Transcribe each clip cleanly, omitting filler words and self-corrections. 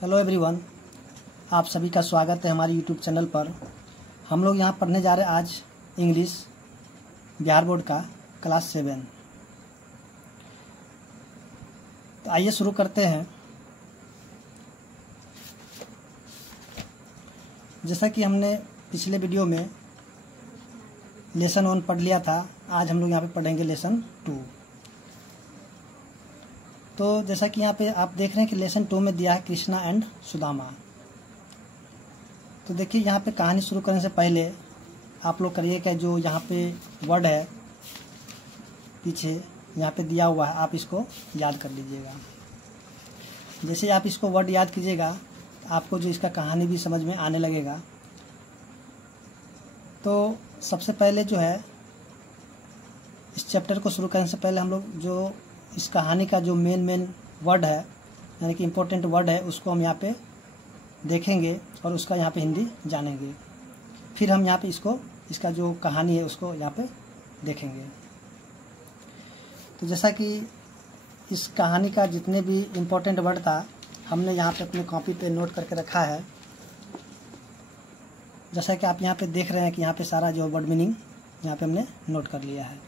Hello everyone, आप सभी का स्वागत है हमारे यूट्यूब चैनल पर। हम लोग यहाँ पढ़ने जा रहे हैं आज इंग्लिश बिहार बोर्ड का क्लास 7। तो आइए शुरू करते हैं। जैसा कि हमने पिछले वीडियो में लेसन 1 पढ़ लिया था, आज हम लोग यहाँ पे पढ़ेंगे लेसन 2। तो जैसा कि यहाँ पे आप देख रहे हैं कि लेसन 2 में दिया है कृष्णा एंड सुदामा। तो देखिए, यहाँ पे कहानी शुरू करने से पहले आप लोग करिए कि जो यहाँ पे वर्ड है पीछे यहाँ पे दिया हुआ है, आप इसको याद कर लीजिएगा। जैसे आप इसको वर्ड याद कीजिएगा आपको जो इसका कहानी भी समझ में आने लगेगा। तो सबसे पहले जो है इस चैप्टर को शुरू करने से पहले हम लोग जो इस कहानी का जो मेन वर्ड है, यानी कि इम्पोर्टेंट वर्ड है, उसको हम यहाँ पे देखेंगे और उसका यहाँ पे हिंदी जानेंगे। फिर हम यहाँ पे इसका जो कहानी है उसको यहाँ पे देखेंगे। तो जैसा कि इस कहानी का जितने भी इम्पोर्टेंट वर्ड था हमने यहाँ पे अपनी कॉपी पे नोट करके रखा है। जैसा कि आप यहाँ पे देख रहे हैं कि यहाँ पे सारा जो वर्ड मीनिंग यहाँ पे हमने नोट कर लिया है।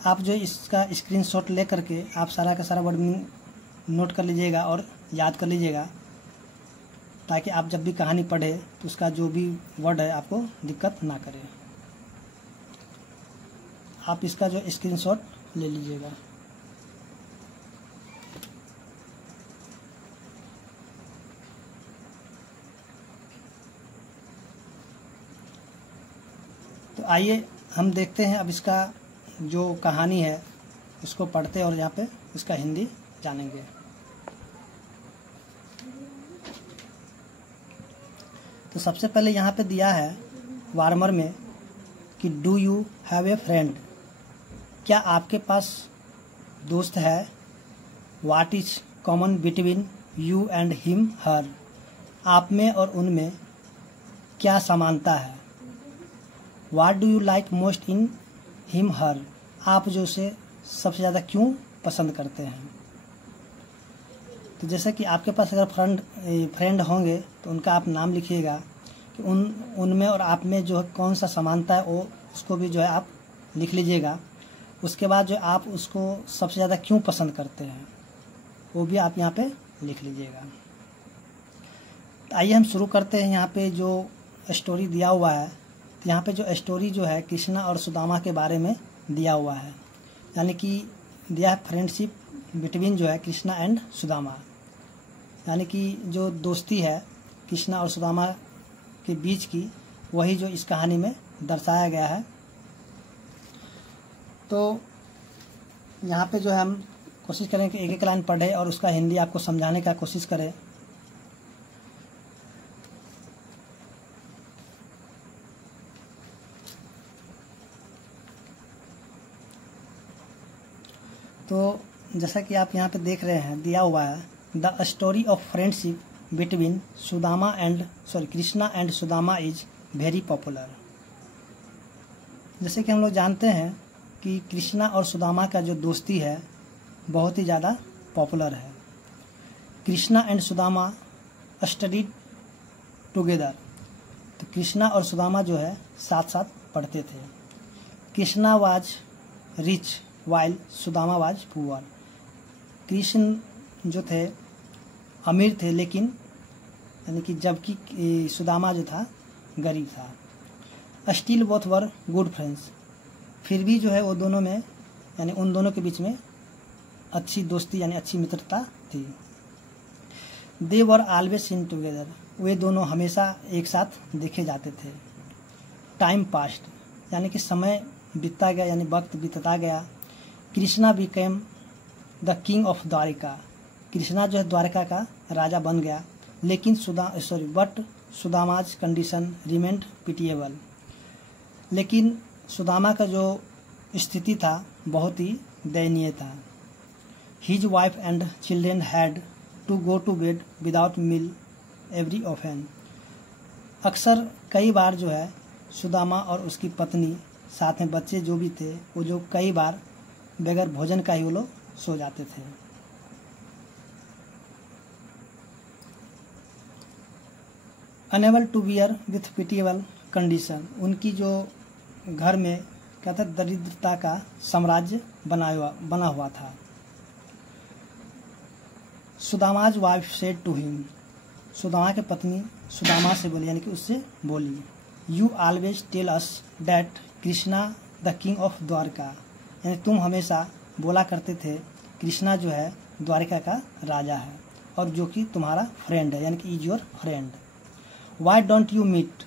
आप जो इसका स्क्रीनशॉट ले करके आप सारा का सारा वर्ड मीनिंग नोट कर लीजिएगा और याद कर लीजिएगा, ताकि आप जब भी कहानी पढ़े तो उसका जो भी वर्ड है आपको दिक्कत ना करे। आप इसका जो स्क्रीनशॉट ले लीजिएगा। तो आइए हम देखते हैं अब इसका जो कहानी है उसको पढ़ते और यहाँ पे इसका हिंदी जानेंगे। तो सबसे पहले यहाँ पे दिया है वार्मर में कि do you have a friend, क्या आपके पास दोस्त है। What is common between you and him her, आप में और उनमें क्या समानता है। What do you like most in him her, आप जो उसे सबसे ज़्यादा क्यों पसंद करते हैं। तो जैसे कि आपके पास अगर फ्रेंड होंगे तो उनका आप नाम लिखिएगा कि उनमें और आप में जो है कौन सा समानता है, वो उसको भी जो है आप लिख लीजिएगा। उसके बाद जो आप उसको सबसे ज़्यादा क्यों पसंद करते हैं वो भी आप यहाँ पे लिख लीजिएगा। तो आइए हम शुरू करते हैं। यहाँ पे जो स्टोरी दिया हुआ है, तो यहाँ पे जो स्टोरी जो है कृष्णा और सुदामा के बारे में दिया हुआ है, यानी कि दिया है फ्रेंडशिप बिटवीन जो है कृष्णा एंड सुदामा, यानी कि जो दोस्ती है कृष्णा और सुदामा के बीच की, वही जो इस कहानी में दर्शाया गया है। तो यहाँ पे जो है हम कोशिश करें कि एक एक लाइन पढ़े और उसका हिंदी आपको समझाने का कोशिश करें। तो जैसा कि आप यहाँ पे देख रहे हैं दिया हुआ है, the story of friendship between Krishna and Sudama is very popular. जैसे कि हम लोग जानते हैं कि कृष्णा और सुदामा का जो दोस्ती है बहुत ही ज़्यादा पॉपुलर है। Krishna and Sudama studied together, तो कृष्णा और सुदामा जो है साथ साथ पढ़ते थे। Krishna was rich while Sudama was poor, Krishna जो थे अमीर थे लेकिन यानी कि जबकि सुदामा जो था गरीब था। Still both were good friends, फिर भी जो है वो दोनों में यानी उन दोनों के बीच में अच्छी दोस्ती यानी अच्छी मित्रता थी। दे वर ऑलवेज सीन टुगेदर, वे दोनों हमेशा एक साथ देखे जाते थे। टाइम पास्ट, यानी कि समय बीतता गया यानी वक्त बीतता गया। Krishna became the king of Dwarika, Krishna जो है द्वारिका का राजा बन गया। लेकिन but Sudama's condition remained pitiable, लेकिन सुदामा का जो स्थिति था बहुत ही दयनीय था। His wife and children had to go to bed without meal very often, अक्सर कई बार जो है सुदामा और उसकी पत्नी साथ में बच्चे जो भी थे वो जो कई बार बगैर भोजन का ही वो लोग सो जाते थे। Unable to bear with pitiable condition, उनकी जो घर में क्या था, दरिद्रता का साम्राज्य बना हुआ था। Sudama's wife said to him, Sudama की पत्नी सुदामा से बोली, यानी कि उससे बोली, you always tell us that Krishna the king of Dwarka, यानी तुम हमेशा बोला करते थे कृष्णा जो है द्वारका का राजा है और जो कि तुम्हारा फ्रेंड है, यानी कि is your friend. Why don't you meet,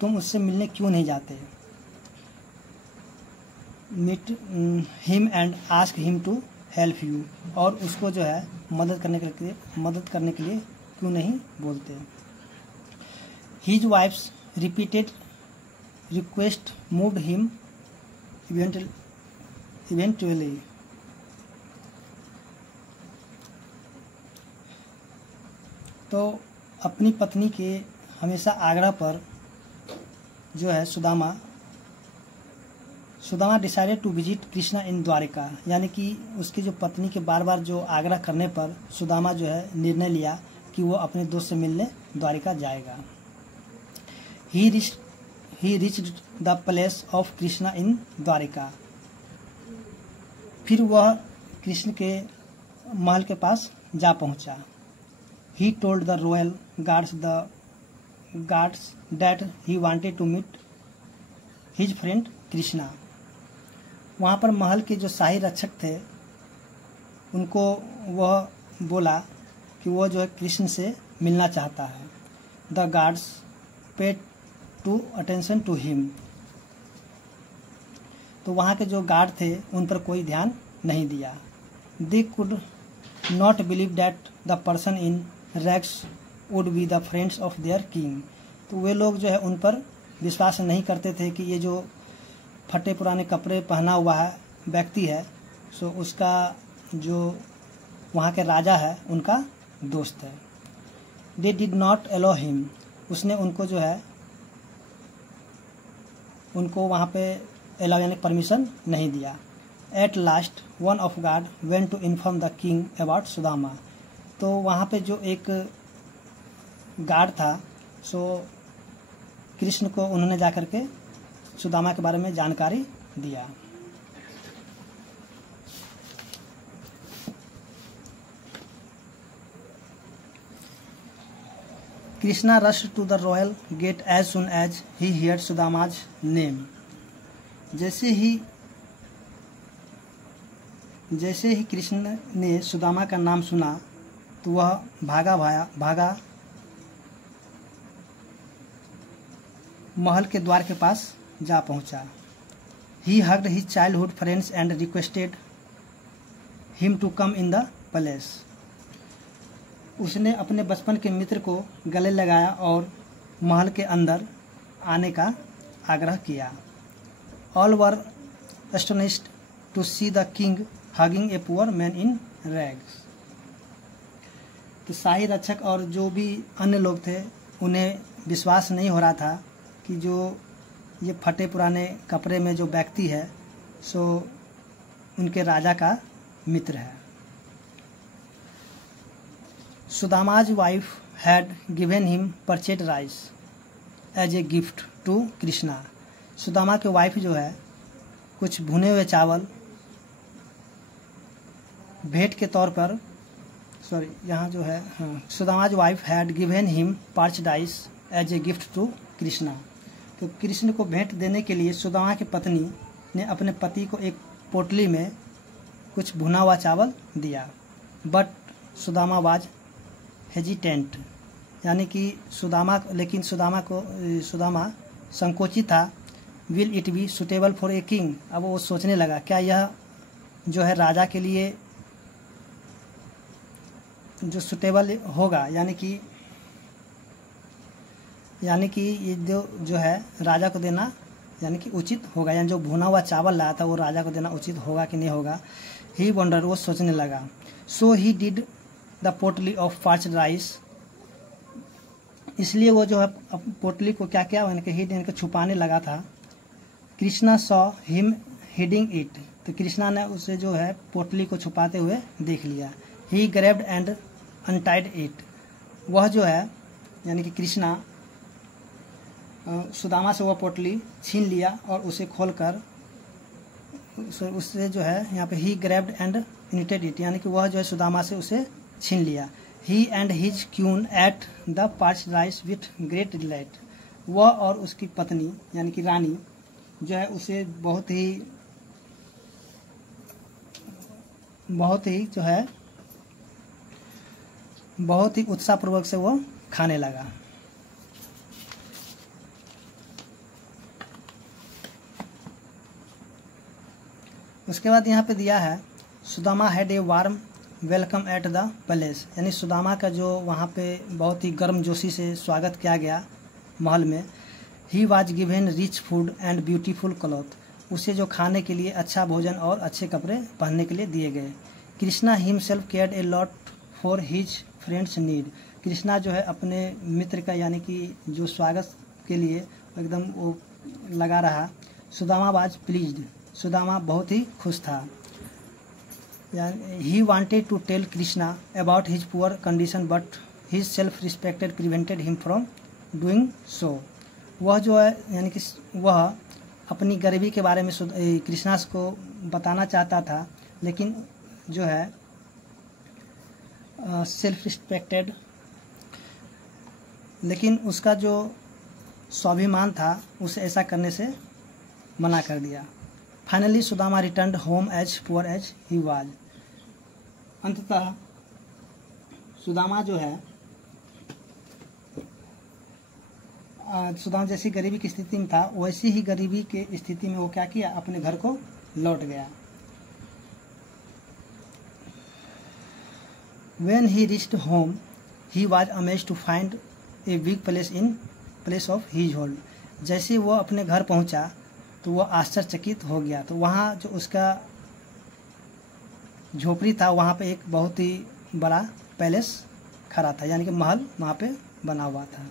तुम उससे मिलने क्यों नहीं जाते। Meet him and ask him to help you, और उसको जो है मदद करने के लिए क्यों नहीं बोलते। His wife's repeated request moved him eventually, तो अपनी पत्नी के हमेशा आग्रह पर जो है Sudama decided to visit Krishna in Dwarka, यानी कि उसकी जो पत्नी के बार बार जो आग्रह करने पर सुदामा जो है निर्णय लिया कि वो अपने दोस्त से मिलने द्वारिका जाएगा। He reached the palace of Krishna in Dwarka, फिर वह कृष्ण के महल के पास जा पहुंचा। He told the royal guards that he wanted to meet his friend Krishna, वहाँ पर महल के जो शाही रक्षक थे उनको वह बोला कि वह जो है कृष्ण से मिलना चाहता है। The guards paid to attention to him, तो वहाँ के जो गार्ड थे उन पर कोई ध्यान नहीं दिया। They could not believe that the person in rags would be the friends of their king, तो वे लोग जो है उन पर विश्वास नहीं करते थे कि ये जो फटे पुराने कपड़े पहना हुआ है व्यक्ति है, सो उसका जो वहाँ के राजा है उनका दोस्त है। They did not allow him, उसने उनको जो है उनको वहाँ पे अलाउ यानी परमिशन नहीं दिया। At last one of guard went to inform the king about Sudama, तो वहाँ पे जो एक गार्ड था सो कृष्ण को उन्होंने जाकर के सुदामा के बारे में जानकारी दिया। Krishna rush to the royal gate as soon as he heard Sudama's name, जैसे ही कृष्ण ने सुदामा का नाम सुना तो वह भागा महल के द्वार के पास जा पहुंचा। He hugged his childhood friends and requested him to come in the palace, उसने अपने बचपन के मित्र को गले लगाया और महल के अंदर आने का आग्रह किया। All were astonished to see the king hugging a poor man in rags, तो शाही रक्षक और जो भी अन्य लोग थे उन्हें विश्वास नहीं हो रहा था कि जो ये फटे पुराने कपड़े में जो व्यक्ति है सो उनके राजा का मित्र है। Sudama's wife had given him parched rice as a gift to Krishna, Sudama के वाइफ जो है कुछ भुने हुए चावल भेंट के तौर पर यहाँ जो है Sudama's wife had given him parched rice as a gift to Krishna, तो कृष्ण को भेंट देने के लिए सुदामा की पत्नी ने अपने पति को एक पोटली में कुछ भुना हुआ चावल दिया। बट सुदामा वाज हेजिटेंट, यानी कि सुदामा संकोचित था। Will it be suitable for a king, अब वो सोचने लगा क्या यह जो है राजा के लिए जो सुटेबल होगा, यानी कि ये जो है राजा को देना यानी कि उचित होगा, यानी जो भुना हुआ चावल लाया था वो राजा को देना उचित होगा कि नहीं होगा। ही वंडर, वो सोचने लगा। सो ही डिड द पोटली ऑफ पार्च्ड राइस, इसलिए वो जो है पोटली को क्या किया यानी कि हिड यानी कि छुपाने लगा था। Krishna saw him heading it, तो कृष्णा ने उसे जो है पोटली को छुपाते हुए देख लिया। ही ग्रैब्ड एंड अनटाइड इट, वह जो है यानी कि कृष्णा सुदामा से वह पोटली छीन लिया और उसे खोलकर उससे जो है यहाँ पे ही ग्रैब्ड एंड इनिटेड इट, यानी कि वह जो है सुदामा से उसे छीन लिया। He and his queen ate the parch rice with great delight, वह और उसकी पत्नी यानी कि रानी जो है उसे बहुत ही जो है बहुत ही उत्साहपूर्वक से वो खाने लगा। उसके बाद यहाँ पे दिया है Sudama had a warm welcome at the palace, यानी सुदामा का जो वहाँ पे बहुत ही गर्मजोशी से स्वागत किया गया महल में। He was given rich food and beautiful cloth, उसे जो खाने के लिए अच्छा भोजन और अच्छे कपड़े पहनने के लिए दिए गए। Krishna himself cared a lot for his friend's need, Krishna जो है अपने मित्र का यानी कि जो स्वागत के लिए एकदम वो लगा रहा। सुदामा वाज प्लीज्ड, सुदामा बहुत ही खुश था। He wanted to tell Krishna about his poor condition but his self respected prevented him from doing so, वह जो है यानी कि वह अपनी गरीबी के बारे में कृष्णा को बताना चाहता था, लेकिन जो है सेल्फ रिस्पेक्टेड, लेकिन उसका जो स्वाभिमान था उसे ऐसा करने से मना कर दिया। Finally Sudama returned home as poor as he was, अंततः सुदामा जो है सुदामा जैसी गरीबी की स्थिति में था वैसी ही गरीबी के स्थिति में वो क्या किया, अपने घर को लौट गया। When he reached home, he was amazed to find a big place in place of his home. जैसे वो अपने घर पहुंचा तो वो आश्चर्यचकित हो गया, तो वहाँ जो उसका झोपड़ी था वहाँ पे एक बहुत ही बड़ा पैलेस खड़ा था, यानी कि महल वहाँ पे बना हुआ था।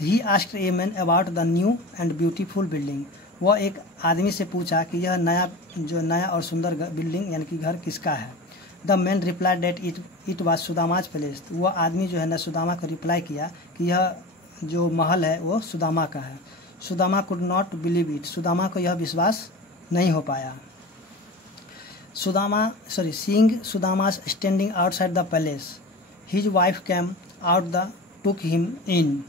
He asked a man about the new and beautiful building. वह एक आदमी से पूछा कि यह नया और सुंदर बिल्डिंग यानी कि घर किसका है। The man replied that it was Sudama's palace, वह आदमी जो है ना सुदामा को रिप्लाई किया कि यह जो महल है वो सुदामा का है। Sudama could not believe it, Sudama को यह विश्वास नहीं हो पाया। Seeing Sudama's standing outside the palace, his wife came out the took him in.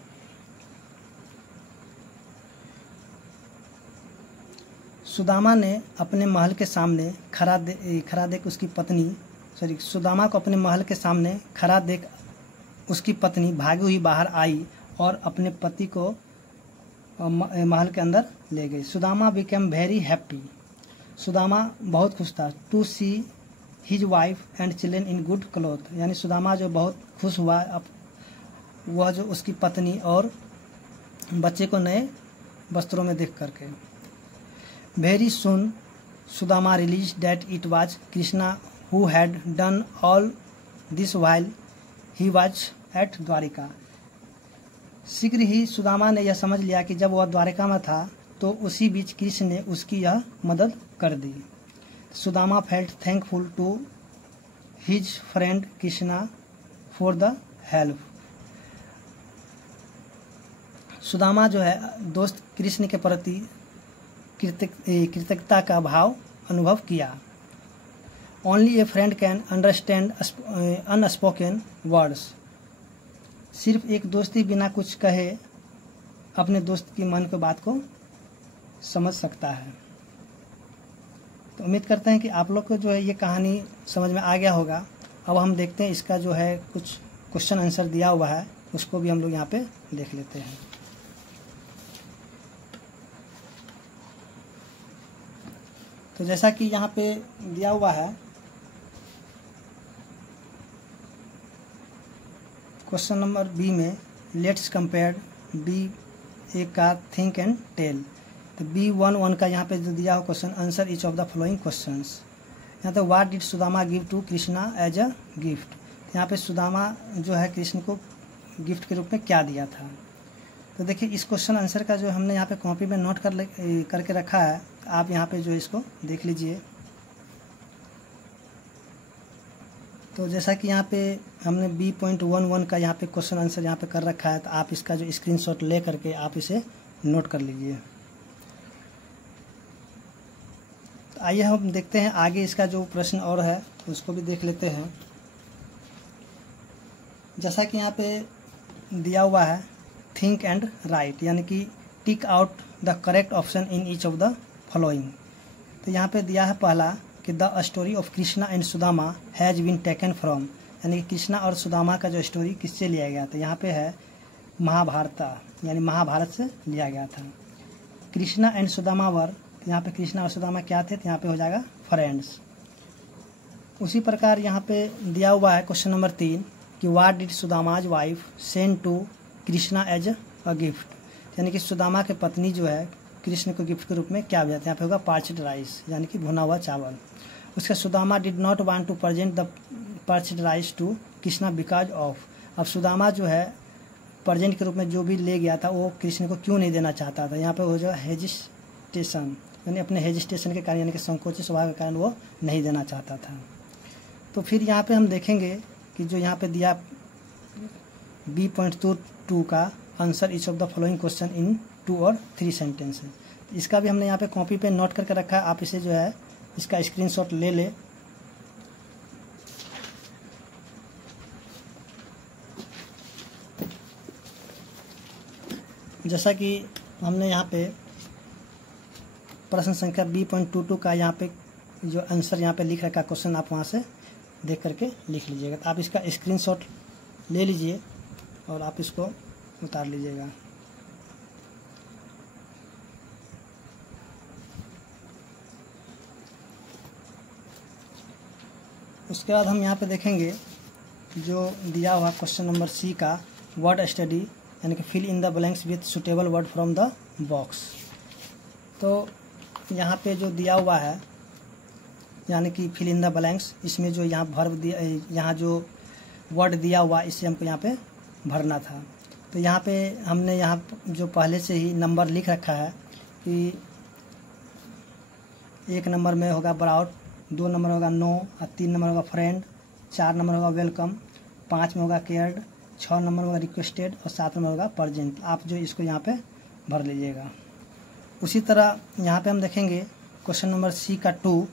Sudama ने अपने महल के सामने खड़ा देख उसकी पत्नी सुदामा को अपने महल के सामने खड़ा देख उसकी पत्नी भागी हुई बाहर आई और अपने पति को महल के अंदर ले गई। Sudama became very happy, Sudama बहुत खुश था। To see his wife and children in good cloth, यानी सुदामा जो बहुत खुश हुआ अब वह जो उसकी पत्नी और बच्चे को नए वस्त्रों में देख करके। Very soon Sudama realised that it was Krishna who had done all this while he was at Dwarika. शीघ्र ही सुदामा ने यह समझ लिया कि जब वह द्वारिका में था तो उसी बीच कृष्ण ने उसकी यह मदद कर दी। Sudama felt thankful to his friend Krishna for the help. Sudama जो है दोस्त कृष्ण के प्रति कृतज्ञता का भाव अनुभव किया। Only A friend can understand unspoken words, सिर्फ एक दोस्त ही बिना कुछ कहे अपने दोस्त की मन की बात को समझ सकता है। तो उम्मीद करते हैं कि आप लोग को जो है ये कहानी समझ में आ गया होगा। अब हम देखते हैं इसका जो है कुछ क्वेश्चन आंसर दिया हुआ है, उसको भी हम लोग यहाँ पे देख लेते हैं। तो जैसा कि यहाँ पे दिया हुआ है क्वेश्चन नंबर बी में, let's compare B A car think and tell. तो B11 का यहाँ पे जो दिया हो question, answer each of the following questions. यहाँ तो what did Sudama give to Krishna as a gift, यहाँ पे सुदामा जो है कृष्ण को गिफ्ट के रूप में क्या दिया था। तो देखिए इस क्वेश्चन आंसर का जो हमने यहाँ पे कॉपी में नोट करके रखा है, आप यहाँ पे जो इसको देख लीजिए। तो जैसा कि यहाँ पे हमने B.11 का यहाँ पे क्वेश्चन आंसर यहाँ पे कर रखा है, तो आप इसका जो स्क्रीनशॉट ले करके आप इसे नोट कर लीजिए। तो आइए हम देखते हैं आगे इसका जो प्रश्न और है उसको भी देख लेते हैं। जैसा कि यहाँ पे दिया हुआ है थिंक एंड राइट, यानी कि tick out the correct option in each of the following. तो यहाँ पे दिया है पहला कि the story of Krishna and Sudama has been taken from, यानी कि कृष्णा और सुदामा का जो स्टोरी किससे लिया गया था। यहाँ पे है महाभारत, यानी महाभारत से लिया गया था। कृष्णा एंड सुदामा वर, यहाँ पे कृष्णा और सुदामा क्या थे, तो यहाँ पे हो जाएगा फ्रेंड्स। उसी प्रकार यहाँ पे दिया हुआ है क्वेश्चन नंबर 3 कि what did Sudama's wife send to Krishna as a gift, यानी कि सुदामा की पत्नी जो है कृष्ण को गिफ्ट के रूप में क्या भेजा था। यहाँ पे होगा पार्च्ड राइस, यानी कि भुना हुआ चावल। उसका Sudama did not want to present the parched rice to Krishna because of, अब सुदामा जो है प्रेजेंट के रूप में जो भी ले गया था वो कृष्ण को क्यों नहीं देना चाहता था। यहाँ पे हो जाएगा हेजिटेशन, यानी अपने हेजिटेशन के कारण, यानी कि संकोची स्वभाव के कारण वो नहीं देना चाहता था। तो फिर यहाँ पे हम देखेंगे कि जो यहाँ पे दिया B.22 का answer each of the following question in 2 और 3 सेंटेंस है। इसका भी हमने यहाँ पे कॉपी पे नोट करके रखा है, आप इसे जो है इसका स्क्रीनशॉट ले ले। जैसा कि हमने यहाँ पे प्रश्न संख्या B.22 का यहाँ पे जो आंसर यहाँ पे लिख रखा क्वेश्चन, आप वहाँ से देख करके लिख लीजिएगा। तो आप इसका स्क्रीनशॉट ले लीजिए और आप इसको उतार लीजिएगा। उसके बाद हम यहाँ पे देखेंगे जो दिया हुआ क्वेश्चन नंबर C का वर्ड स्टडी, यानी कि fill in the blanks with suitable word from the box. तो यहाँ पे जो दिया हुआ है यानी कि फिल इन द ब्लैंक्स, इसमें जो यहाँ वर्ब दिया, यहाँ जो वर्ड दिया हुआ इससे हमको यहाँ पे भरना था। तो यहाँ पे हमने यहाँ जो पहले से ही नंबर लिख रखा है कि 1 नंबर में होगा ब्राउट, 2 नंबर होगा नो, 3 नंबर होगा फ्रेंड, 4 नंबर होगा वेलकम, 5 में होगा केयर्ड, 6 नंबर होगा रिक्वेस्टेड और 7 नंबर होगा प्रजेंट। आप जो इसको यहाँ पे भर लीजिएगा। उसी तरह यहाँ पे हम देखेंगे क्वेश्चन नंबर C का 2,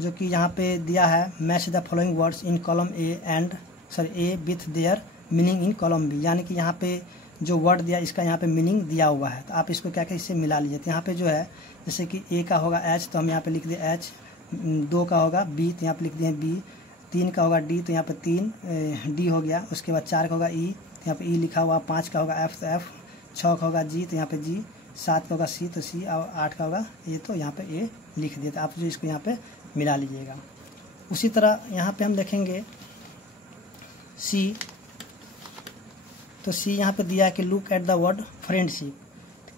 जो कि यहाँ पे दिया है match the following words in column A with their meaning in column B, यानी कि यहाँ पे जो वर्ड दिया इसका यहाँ पे मीनिंग दिया हुआ है। तो आप इसको क्या क्या इससे मिला लीजिए। तो यहाँ पे जो है जैसे कि A का होगा H, तो हम यहाँ पे लिख दिए H, 2 का होगा B, तो यहाँ पे लिख दिए B, 3 का होगा D, तो यहाँ पे 3 D हो गया। उसके बाद 4 का होगा E, तो यहाँ पे E लिखा हुआ, 5 का होगा F, तो F, 6 का होगा G, तो यहाँ पे G, 7 का होगा C, तो C, और 8 का होगा A, तो यहाँ पे A लिख दिया। तो आप जो इसको यहाँ पे मिला लीजिएगा। उसी तरह यहाँ पे हम देखेंगे C, तो C यहाँ पे दिया है कि look at the word friendship,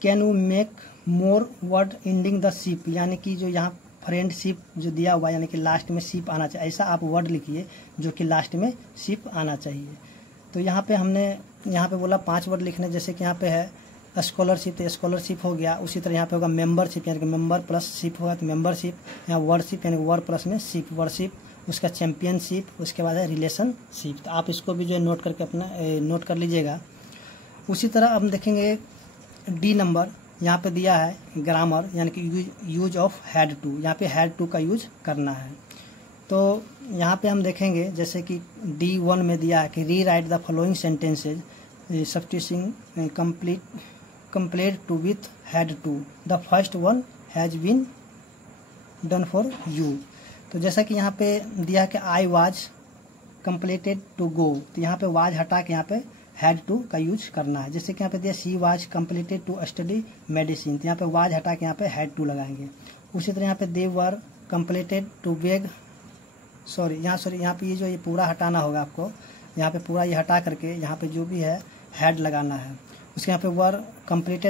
can you make more word ending the ship, यानी कि जो यहाँ फ्रेंडशिप जो दिया हुआ है यानी कि लास्ट में शिप आना चाहिए, ऐसा आप वर्ड लिखिए जो कि लास्ट में शिप आना चाहिए। तो यहाँ पे हमने यहाँ पे बोला 5 वर्ड लिखने, जैसे कि यहाँ पे है स्कॉलरशिप, तो स्कॉलरशिप हो गया। उसी तरह यहाँ पे होगा मेंबरशिप, यानी कि मेंबर प्लस शिप होगा तो मेंबरशिप, यहाँ वर्डशिप यानी वर्ड प्लस में शिप वर्शिप, उसका चैम्पियनशिप, उसके बाद है रिलेशनशिप। तो आप इसको भी जो है नोट करके अपना नोट कर लीजिएगा। उसी तरह हम देखेंगे D नंबर, यहाँ पे दिया है ग्रामर, यानी कि यूज ऑफ हैड टू, यहाँ पे हैड टू का यूज करना है। तो यहाँ पे हम देखेंगे जैसे कि D1 में दिया है कि rewrite the following sentences substituting complete to with had to, the first one has been done for you. तो जैसा कि यहाँ पे दिया कि I was completed to go, तो यहाँ पे वाज हटा के यहाँ पे हैड टू का यूज करना है। जैसे कि यहाँ पे दिया she was completed to study medicine, तो यहाँ पे वाज हटा के यहाँ पे हैड टू लगाएंगे। उसी तरह यहाँ पे दे वर कंप्लीटेड टू बेग, यहाँ पे ये पूरा हटाना होगा आपको, यहाँ पे पूरा ये हटा करके यहाँ पे जो भी है हैड लगाना है। उसके यहाँ पे वर कंप्लीट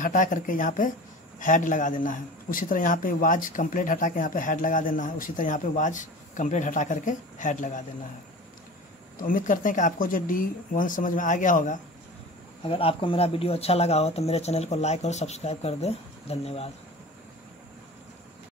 हटा करके यहाँ पे हैड लगा देना है। उसी तरह यहाँ पे वाज कंप्लीट हटा के यहाँ पे हैड लगा देना है। उसी तरह यहाँ पे वाज कंप्लीट हटा करके हैड लगा देना है। तो उम्मीद करते हैं कि आपको जो D1 समझ में आ गया होगा। अगर आपको मेरा वीडियो अच्छा लगा हो तो मेरे चैनल को लाइक और सब्सक्राइब कर दें। धन्यवाद।